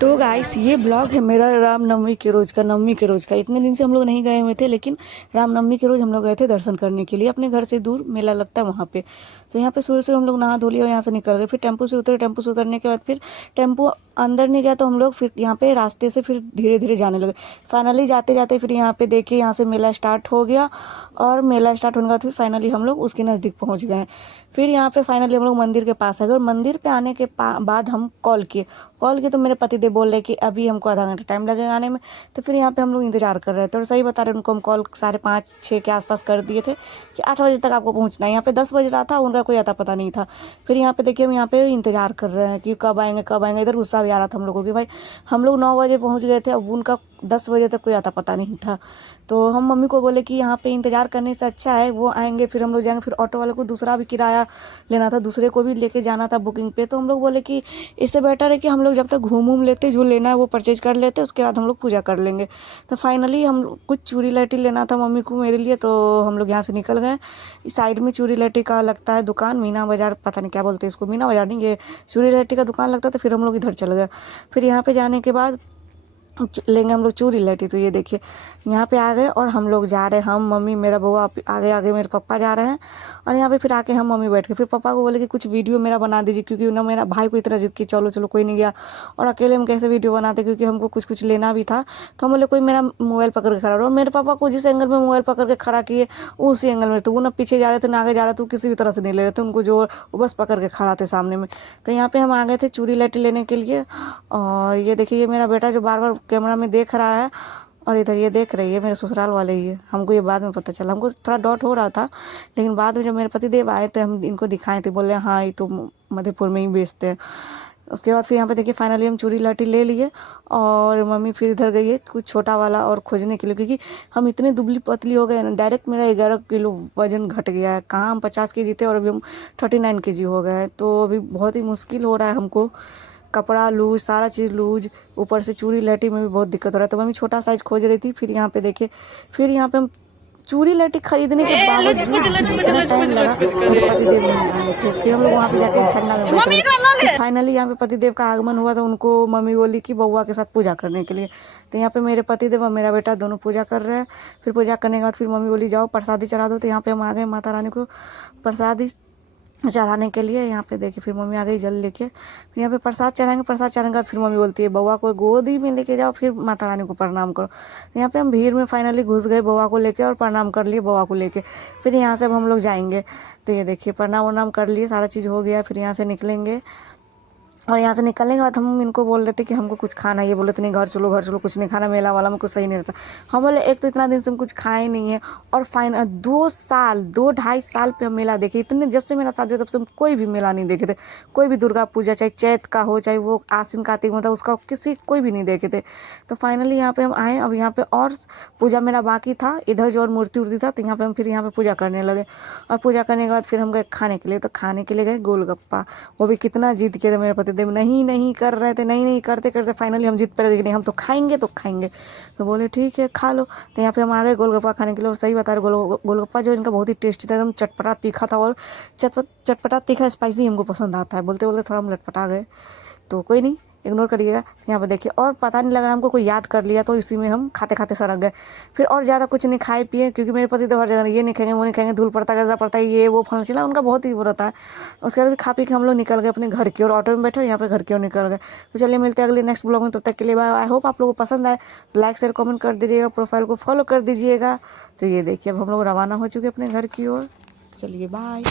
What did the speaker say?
तो गाइस ये ब्लॉग है मेरा रामनवमी के रोज़ का, नवमी के रोज़ का। इतने दिन से हम लोग नहीं गए हुए थे, लेकिन रामनवमी के रोज़ हम लोग गए थे दर्शन करने के लिए। अपने घर से दूर मेला लगता है वहाँ पे। तो यहाँ पे सुबह से हम लोग नहा धो लिया और यहाँ से निकल गए। फिर टेम्पो से उतरे। टेम्पो से उतरने के बाद फिर टेम्पो अंदर नहीं गया, तो हम लोग फिर यहाँ पे रास्ते से फिर धीरे धीरे जाने लगे। फाइनली जाते जाते फिर यहाँ पे देखिए, यहाँ से मेला स्टार्ट हो गया। और मेला स्टार्ट होने के बाद फिर फाइनली हम लोग उसके नज़दीक पहुँच गए। फिर यहाँ पे फाइनली हम लोग मंदिर के पास आ गए। और मंदिर पे आने के बाद हम कॉल किए तो मेरे पतिदेव बोल रहे कि अभी हमको आधा घंटा टाइम लगेगा आने में। तो फिर यहाँ पे हम लोग इंतजार कर रहे थे, और सही बता रहे उनको हम कॉल 5:30-6 के आसपास कर दिए थे कि 8 बजे तक आपको पहुँचना है। यहाँ पे 10 बज रहा था, उनका कोई अता पता नहीं था। फिर यहाँ पे देखिए हम यहाँ पे इंतजार कर रहे हैं कि कब आएंगे कब आएंगे। इधर गुस्सा भी आ रहा था हम लोगों की, भाई हम लोग 9 बजे पहुँच गए थे, अब उनका 10 बजे तक कोई अता पता नहीं था। तो हम मम्मी को बोले कि यहाँ पे इंतजार करने से अच्छा है वो आएंगे फिर हम लोग जाएंगे। फिर ऑटो वाले को दूसरा भी किराया लेना था, दूसरे को भी लेके जाना था बुकिंग पे। तो हम लोग बोले कि इससे बेटर है कि हम लोग जब तक घूम लेते, जो लेना है वो परचेज कर लेते, उसके बाद हम लोग पूजा कर लेंगे। तो फाइनली हम कुछ चूड़ी लहठी लेना था मम्मी को मेरे लिए, तो हम लोग यहाँ से निकल गए। साइड में चूड़ी लहठी का लगता है दुकान, मीना बाजार, पता नहीं क्या बोलते हैं इसको, मीना बाजार नहीं, ये चूड़ी लहठी का दुकान लगता था। फिर हम लोग इधर चल गए। फिर यहाँ पे जाने के बाद लेंगे हम लोग चूड़ी लहठी। तो ये देखिए यहाँ पे आ गए और हम लोग जा रहे हैं, हम मम्मी मेरा बउआ आगे आगे मेरे पापा जा रहे हैं। और यहाँ पे फिर आके हम मम्मी बैठ के फिर पापा को बोले कि कुछ वीडियो मेरा बना दीजिए, क्योंकि ना मेरा भाई को इतना जिद की चलो चलो कोई नहीं गया, और अकेले हम कैसे वीडियो बनाते, क्योंकि हमको कुछ कुछ लेना भी था। तो हम बोले कोई मेरा मोबाइल पकड़ के खड़ा रहो। और मेरे पापा को जिस एंगल में मोबाइल पकड़ के खड़ा किए उसी एंगल में, तो वो ना पीछे जा रहे थे ना आगे जा रहे थे, वो किसी भी तरह से नहीं ले रहे थे उनको, जो वो बस पकड़ के खड़ा थे सामने में। तो यहाँ पे हम आ गए थे चूड़ी लहठी लेने के लिए। और ये देखिए ये मेरा बेटा जो बार बार कैमरा में देख रहा है, और इधर ये देख रही है मेरे ससुराल वाले ही है। हमको ये बाद में पता चला, हमको थोड़ा डाउट हो रहा था, लेकिन बाद में जब मेरे पति देव आए तो हम इनको दिखाए थे, बोले हाँ ये तो मधेपुर में ही बेचते हैं। उसके बाद फिर यहाँ पे देखिए फाइनली हम चूड़ी लाठी ले लिए। और मम्मी फिर इधर गई है कुछ छोटा वाला और खोजने के लिए, क्योंकि हम इतने दुबली पतली हो गए ना, डायरेक्ट मेरा 11 किलो वजन घट गया है। कहाँ हम 50 केजी थे और अभी हम 39 केजी हो गए हैं। तो अभी बहुत ही मुश्किल हो रहा है हमको, कपड़ा लूज, सारा चीज़ लूज, ऊपर से चूड़ी लहठी में भी बहुत दिक्कत हो रहा है। तो मम्मी छोटा साइज खोज रही थी। फिर यहाँ पे देखिए, फिर यहाँ पे हम चूड़ी लहठी खरीदने के बावजूद इतना टाइम लगा, मेरे पतिदेव नहीं आए थे। फिर हम लोग वहाँ पे जाके ठंडा में बैठ गए। फाइनली यहाँ पे पतिदेव का आगमन हुआ, तो उनको मम्मी बोली कि बउआ के साथ पूजा करने के लिए। तो यहाँ पे मेरे पतिदेव और मेरा बेटा दोनों पूजा कर रहे हैं। फिर पूजा करने के बाद फिर मम्मी बोली जाओ प्रसादी चढ़ा दो। तो यहाँ पे हम आ गए माता रानी को प्रसादी चढ़ाने के लिए। यहाँ पे देखिए फिर मम्मी आ गई जल लेके। फिर यहाँ पे प्रसाद चढ़ाएंगे, प्रसाद चढ़ाने के बाद फिर मम्मी बोलती है बउआ को गोदी में लेके जाओ, फिर माता रानी को प्रणाम करो। यहाँ पे हम भीड़ में फाइनली घुस गए बउआ को लेके, और प्रणाम कर लिए बउआ को लेके। फिर यहाँ से अब हम लोग जाएंगे। तो ये देखिए प्रणाम वनाम कर लिए, सारा चीज़ हो गया। फिर यहाँ से निकलेंगे, और यहाँ से निकलने के बाद हम इनको बोल रहे थे कि हमको कुछ खाना, ये बोले थे नहीं घर चलो घर चलो, कुछ नहीं खाना, मेला वाला में कुछ सही नहीं रहता। हम बोले एक तो इतना दिन से हम कुछ खाए नहीं है, और फाइन 2-2.5 साल पे हम मेला देखे। इतने जब से मेरा शादी हुआ तब से हम कोई भी मेला नहीं देखे थे। कोई भी दुर्गा पूजा, चाहे चैत का हो चाहे वो आश्विन कार्तिक में था, उसका कोई भी नहीं देखे थे। तो फाइनली यहाँ पे हम आए। अब यहाँ पे और पूजा मेरा बाकी था, इधर जो और मूर्ति उर्ति था, तो यहाँ पे हम फिर यहाँ पे पूजा करने लगे। और पूजा करने के बाद फिर हम गए खाने के लिए। तो खाने के लिए गए गोलगप्पा। वो भी कितना जिद किए थे मेरे पति देव, नहीं नहीं कर रहे थे, नहीं नहीं करते करते फाइनली हम जिद पर नहीं, हम तो खाएंगे तो खाएंगे। तो बोले ठीक है खा लो। तो यहाँ पे हम आ गए गोलगप्पा खाने के लिए। और सही बता रहे गोलगप्पा जो इनका बहुत ही टेस्टी था, एकदम चटपटा तीखा था। और चटपटा तीखा स्पाइसी हमको पसंद आता है। बोलते बोलते थोड़ा हम लटपटा गए, तो कोई नहीं इग्नोर करिएगा। यहाँ पर देखिए, और पता नहीं लग रहा हमको कोई याद कर लिया, तो इसी में हम खाते खाते सरक गए। फिर और ज़्यादा कुछ नहीं खाए पिए, क्योंकि मेरे पति तो हर जगह ये नहीं खाएंगे वो नहीं खाएंगे, धूल पड़ता गर्दा पड़ता है, ये वो फल चिला, उनका बहुत ही वो रहता है। उसके बाद भी खा पी के हम लोग निकल गए अपने घर की ओर। ऑटो में बैठे और यहाँ पे घर की ओर निकल गए। तो चलिए मिलते हैं अगले नेक्स्ट ब्लॉग में, तब तक के लिए बाय। आई होप आप लोगों को पसंद आए। लाइक शेयर कमेंट कर दीजिएगा, प्रोफाइल को फॉलो कर दीजिएगा। तो ये देखिए अब हम लोग रवाना हो चुके अपने घर की ओर। चलिए बाय।